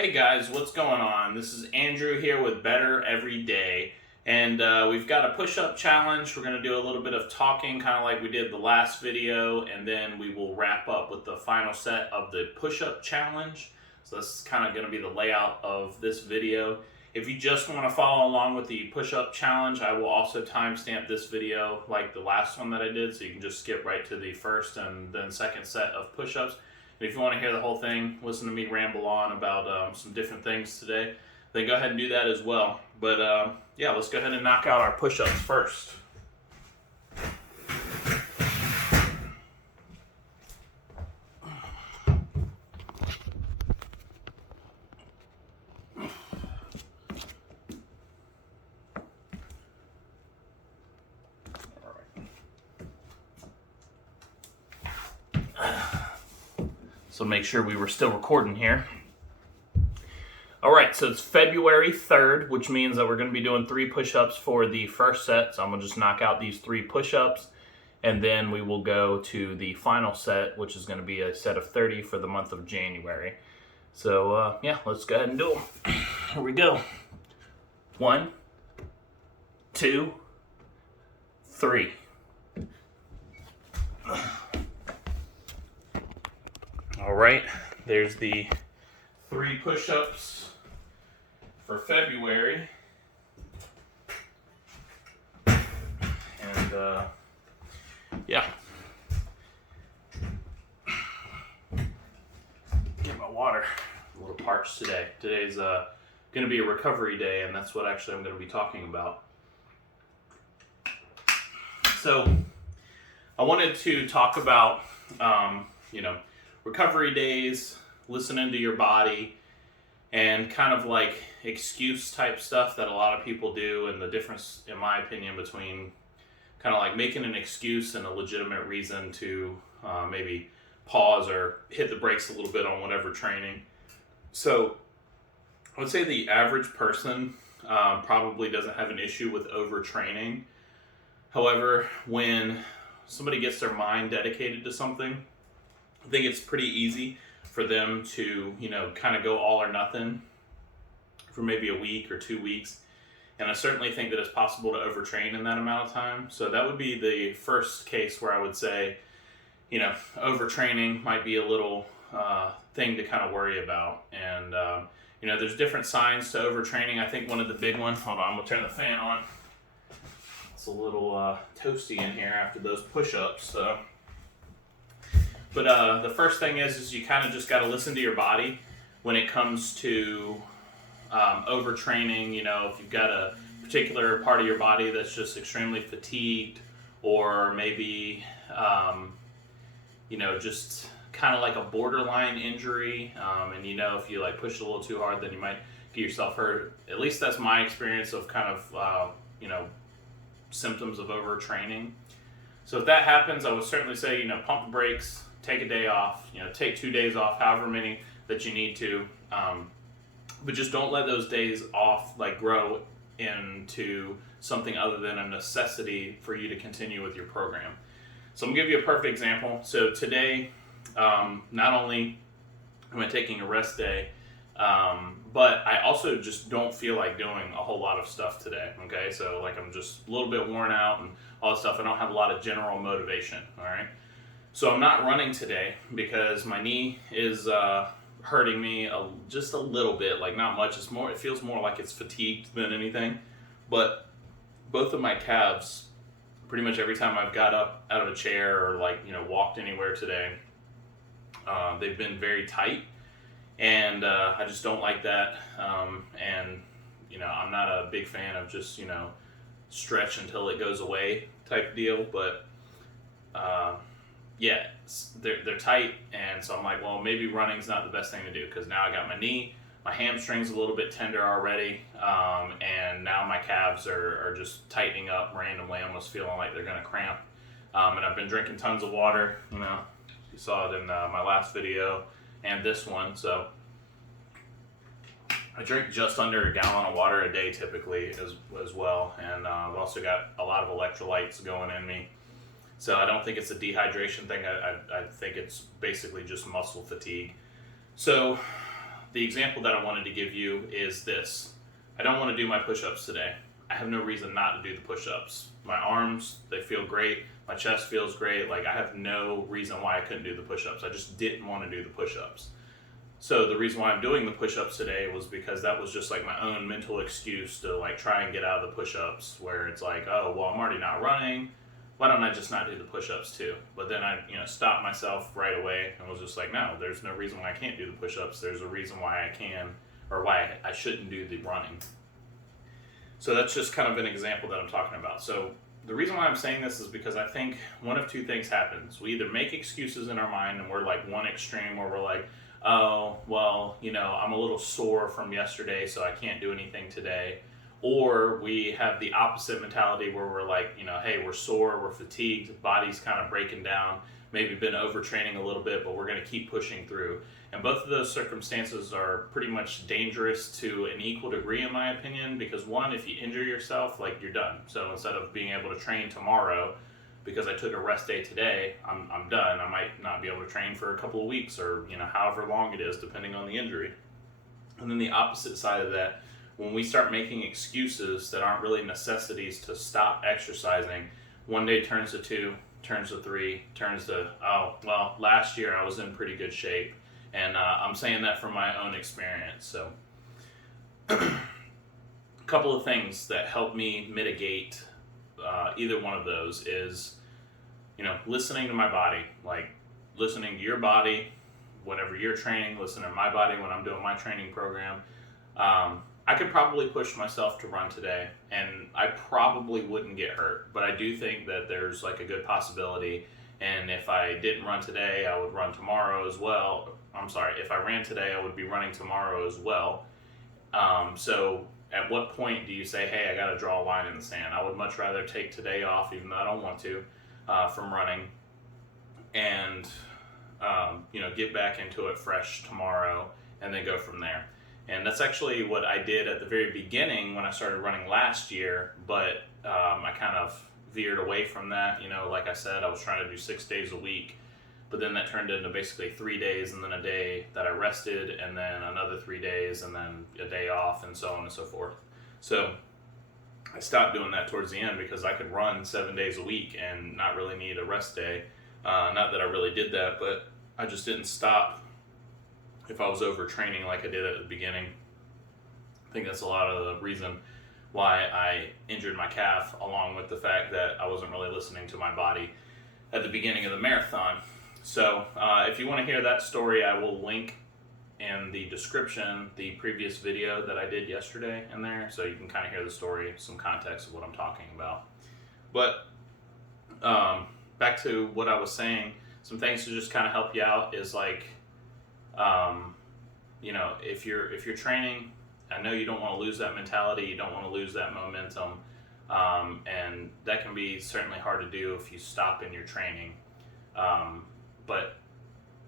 Hey guys, what's going on? This is Andrew here with Better Every Day, and we've got a push-up challenge. We're going to do a little bit of talking, kind of like we did the last video, and then we will wrap up with the final set of the push-up challenge. So this is kind of going to be the layout of this video. If you just want to follow along with the push-up challenge, I will also timestamp this video like the last one that I did, so you can just skip right to the first and then second set of push-ups. And if you want to hear the whole thing, listen to me ramble on about some different things today, then go ahead and do that as well. But yeah, let's go ahead and knock out our push-ups first. So make sure we were still recording here. Alright, so it's February 3rd, which means that we're going to be doing 3 push-ups for the first set. So I'm going to just knock out these 3 push-ups, and then we will go to the final set, which is going to be a set of 30 for the month of January. So yeah, let's go ahead and do them. Here we go. 1, 2, 3. All right, there's the 3 push-ups for February. And yeah. Get my water. A little parched today. Today's going to be a recovery day, and that's what actually I'm going to be talking about. So I wanted to talk about, recovery days, listening to your body, and kind of like excuse type stuff that a lot of people do, and the difference, in my opinion, between kind of like making an excuse and a legitimate reason to maybe pause or hit the brakes a little bit on whatever training. So I would say the average person probably doesn't have an issue with overtraining. However, when somebody gets their mind dedicated to something, I think it's pretty easy for them to, kind of go all or nothing for maybe a week or 2 weeks. And I certainly think that it's possible to overtrain in that amount of time. So that would be the first case where I would say, overtraining might be a little thing to kind of worry about. And, there's different signs to overtraining. I think one of the big ones, hold on, I'm going to turn the fan on. It's a little toasty in here after those push-ups, so. But the first thing is you kind of just got to listen to your body when it comes to overtraining. If you've got a particular part of your body that's just extremely fatigued, or maybe, just kind of like a borderline injury, and if you like push a little too hard, then you might get yourself hurt. At least that's my experience of kind of, symptoms of overtraining. So if that happens, I would certainly say, pump the brakes. Take a day off, take 2 days off, however many that you need to, but just don't let those days off grow into something other than a necessity for you to continue with your program. So I'm gonna give you a perfect example. So today, not only am I taking a rest day, but I also just don't feel like doing a whole lot of stuff today, okay? So I'm just a little bit worn out and all that stuff. I don't have a lot of general motivation, all right? So I'm not running today because my knee is hurting me just a little bit, not much. It feels more like it's fatigued than anything. But both of my calves, pretty much every time I've got up out of a chair or walked anywhere today, they've been very tight, and I just don't like that. And I'm not a big fan of just stretch until it goes away type deal, but. Yeah, they're tight, and so I'm like, well, maybe running's not the best thing to do, because now I got my knee, my hamstring's a little bit tender already, and now my calves are just tightening up randomly, almost feeling like they're going to cramp. And I've been drinking tons of water, you saw it in my last video and this one, so I drink just under a gallon of water a day typically as well, and I've also got a lot of electrolytes going in me. So I don't think it's a dehydration thing. I think it's basically just muscle fatigue. So the example that I wanted to give you is this. I don't want to do my push-ups today. I have no reason not to do the push-ups. My arms, they feel great. My chest feels great. Like, I have no reason why I couldn't do the push-ups. I just didn't want to do the push-ups. So the reason why I'm doing the push-ups today was because that was just like my own mental excuse to like try and get out of the push-ups, where it's like, oh, well, I'm already not running. Why don't I just not do the push-ups too? But then I, stopped myself right away and was just like, no, there's no reason why I can't do the push-ups. There's a reason why I can, or why I shouldn't do the running. So that's just kind of an example that I'm talking about. So the reason why I'm saying this is because I think one of two things happens. We either make excuses in our mind, and we're like one extreme where we're like, oh, well, I'm a little sore from yesterday, so I can't do anything today. Or we have the opposite mentality where we're like, hey, we're sore, we're fatigued, body's kind of breaking down, maybe been overtraining a little bit, but we're going to keep pushing through. And both of those circumstances are pretty much dangerous to an equal degree, in my opinion, because one, if you injure yourself, like, you're done. So instead of being able to train tomorrow, because I took a rest day today, I'm done. I might not be able to train for a couple of weeks, or however long it is, depending on the injury. And then the opposite side of that, when we start making excuses that aren't really necessities to stop exercising, one day turns to two, turns to three, turns to, oh, well, last year I was in pretty good shape. And I'm saying that from my own experience. So a couple of things that help me mitigate either one of those is, listening to my body, like listening to your body whenever you're training, listening to my body when I'm doing my training program. I could probably push myself to run today, and I probably wouldn't get hurt, but I do think that there's like a good possibility. And if I didn't run today, I would run tomorrow as well. I'm sorry, if I ran today, I would be running tomorrow as well. So at what point do you say, hey, I got to draw a line in the sand? I would much rather take today off, even though I don't want to, from running, and get back into it fresh tomorrow, and then go from there. And that's actually what I did at the very beginning when I started running last year, but I kind of veered away from that. Like I said, I was trying to do 6 days a week, but then that turned into basically 3 days, and then a day that I rested, and then another 3 days, and then a day off, and so on and so forth. So I stopped doing that towards the end because I could run 7 days a week and not really need a rest day. Not that I really did that, but I just didn't stop if I was overtraining like I did at the beginning. I think that's a lot of the reason why I injured my calf, along with the fact that I wasn't really listening to my body at the beginning of the marathon. So if you want to hear that story, I will link in the description the previous video that I did yesterday in there, so you can kind of hear the story, some context of what I'm talking about. But back to what I was saying, some things to just kind of help you out is like, if you're training, I know you don't want to lose that mentality, you don't want to lose that momentum, and that can be certainly hard to do if you stop in your training. But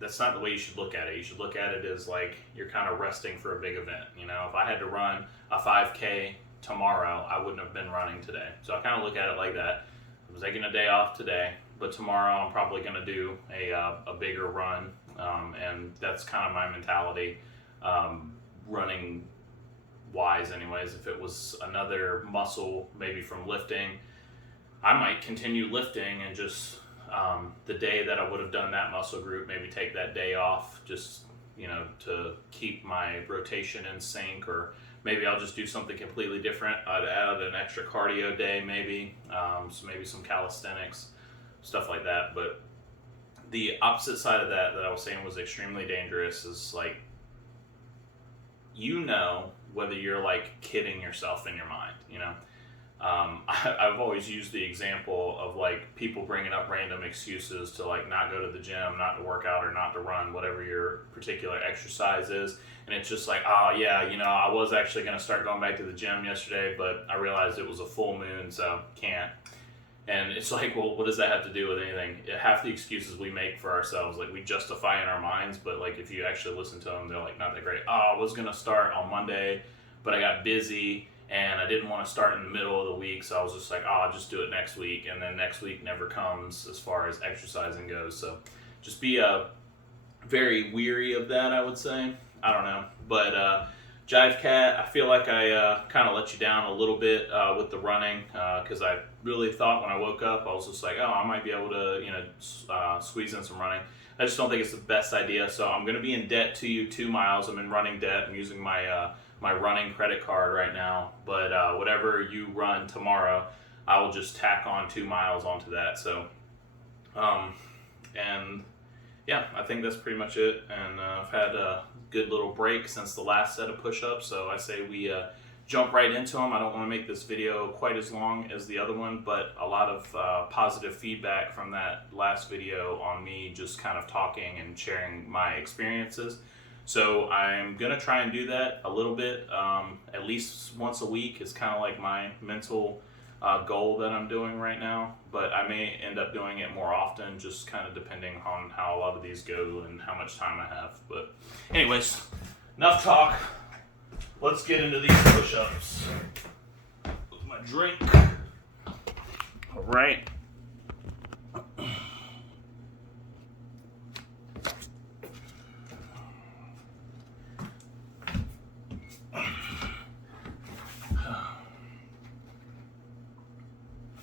that's not the way you should look at it. You should look at it as like you're kind of resting for a big event. If I had to run a 5K tomorrow, I wouldn't have been running today. So I kind of look at it like that. I'm taking a day off today, but tomorrow I'm probably going to do a bigger run, and that's kind of my mentality, running wise anyways. If it was another muscle, maybe from lifting, I might continue lifting and just the day that I would have done that muscle group, maybe take that day off, just to keep my rotation in sync, or maybe I'll just do something completely different. I'd add an extra cardio day, maybe, so maybe some calisthenics, stuff like that. But the opposite side of that I was saying was extremely dangerous is like, whether you're like kidding yourself in your mind. I've always used the example of like people bringing up random excuses to like not go to the gym, not to work out, or not to run, whatever your particular exercise is. And it's just like, oh yeah, I was actually going to start going back to the gym yesterday, but I realized it was a full moon, so can't. And it's like, well, what does that have to do with anything? Half the excuses we make for ourselves, like we justify in our minds, but like if you actually listen to them, they're like not that great. Oh, I was going to start on Monday, but I got busy and I didn't want to start in the middle of the week, so I was just like, oh, I'll just do it next week. And then next week never comes as far as exercising goes. So just be very weary of that, I would say. I don't know. But Jive Cat, I feel like I kind of let you down a little bit with the running because I really thought when I woke up, I was just like, oh, I might be able to, squeeze in some running. I just don't think it's the best idea. So I'm going to be in debt to you 2 miles. I'm in running debt. I'm using my my running credit card right now. But whatever you run tomorrow, I will just tack on 2 miles onto that. So, and yeah, I think that's pretty much it. And I've had a good little break since the last set of push-ups. So I say we jump right into them. I don't want to make this video quite as long as the other one, but a lot of positive feedback from that last video on me just kind of talking and sharing my experiences. So I'm going to try and do that a little bit, at least once a week is kind of like my mental goal that I'm doing right now, but I may end up doing it more often, just kind of depending on how a lot of these go and how much time I have. But anyways, enough talk. Let's get into these push-ups. With my drink. All right.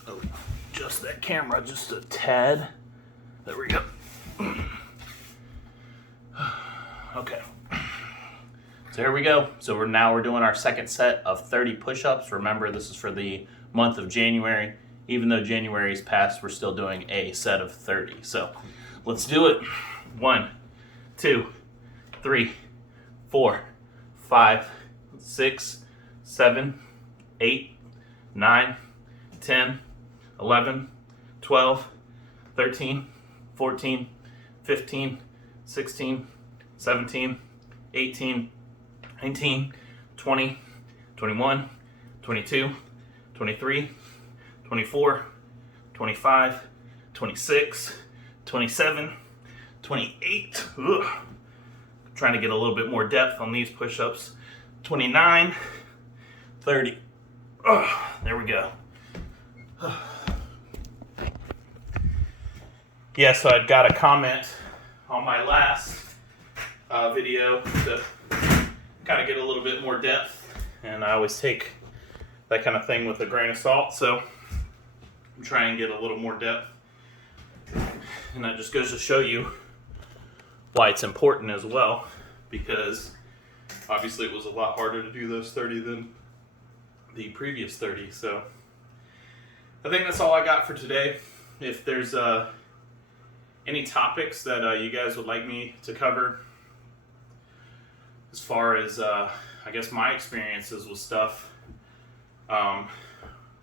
Oh, adjust that camera just a tad. There we go. Okay. So here we go. So we're doing our second set of 30 push-ups. Remember, this is for the month of January. Even though January's passed, we're still doing a set of 30. So let's do it. 1, 2, 3, 4, 5, 6, 7, 8, 9, 10, 11, 12, 13, 14, 15, 16, 17, 18, 19, 20, 21, 22, 23, 24, 25, 26, 27, 28. Ugh. Trying to get a little bit more depth on these push-ups. 29, 30. Ugh. There we go. Yeah, so I got a comment on my last video to kind of get a little bit more depth, and I always take that kind of thing with a grain of salt, so I'm trying to get a little more depth, and that just goes to show you why it's important as well, because obviously it was a lot harder to do those 30 than the previous 30. So I think that's all I got for today. If there's any topics that you guys would like me to cover as far as I guess my experiences with stuff,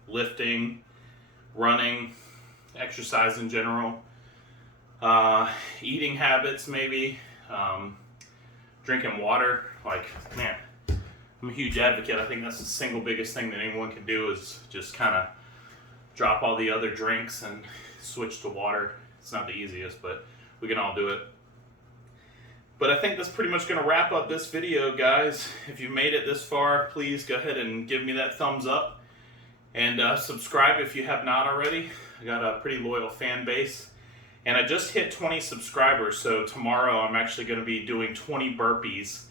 lifting, running, exercise in general, eating habits maybe, drinking water, like, man, I'm a huge advocate. I think that's the single biggest thing that anyone can do is just kind of drop all the other drinks and switch to water. It's not the easiest, but we can all do it. But I think that's pretty much going to wrap up this video, guys. If you made it this far, please go ahead and give me that thumbs up. And subscribe if you have not already. I got a pretty loyal fan base. And I just hit 20 subscribers, so tomorrow I'm actually going to be doing 20 burpees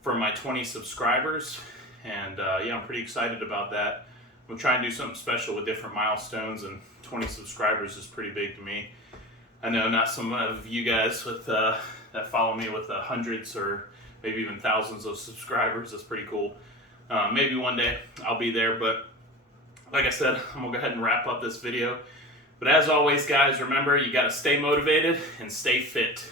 for my 20 subscribers. And yeah, I'm pretty excited about that. I'm trying to do something special with different milestones, and 20 subscribers is pretty big to me. I know not some of you guys with that follow me with hundreds or maybe even thousands of subscribers. That's pretty cool. Maybe one day I'll be there, but like I said, I'm going to go ahead and wrap up this video. But as always, guys, remember, you got to stay motivated and stay fit.